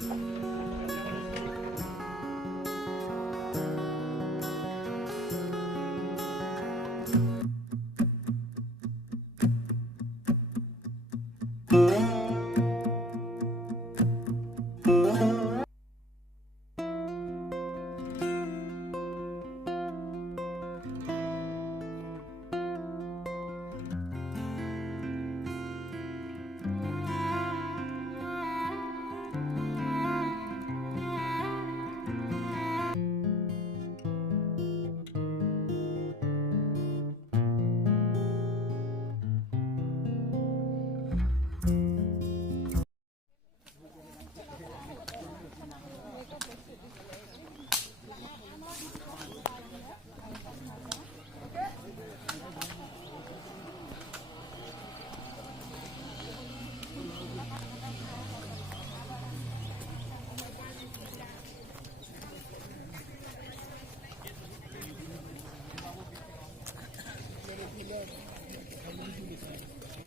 Thank okay. you. Yeah.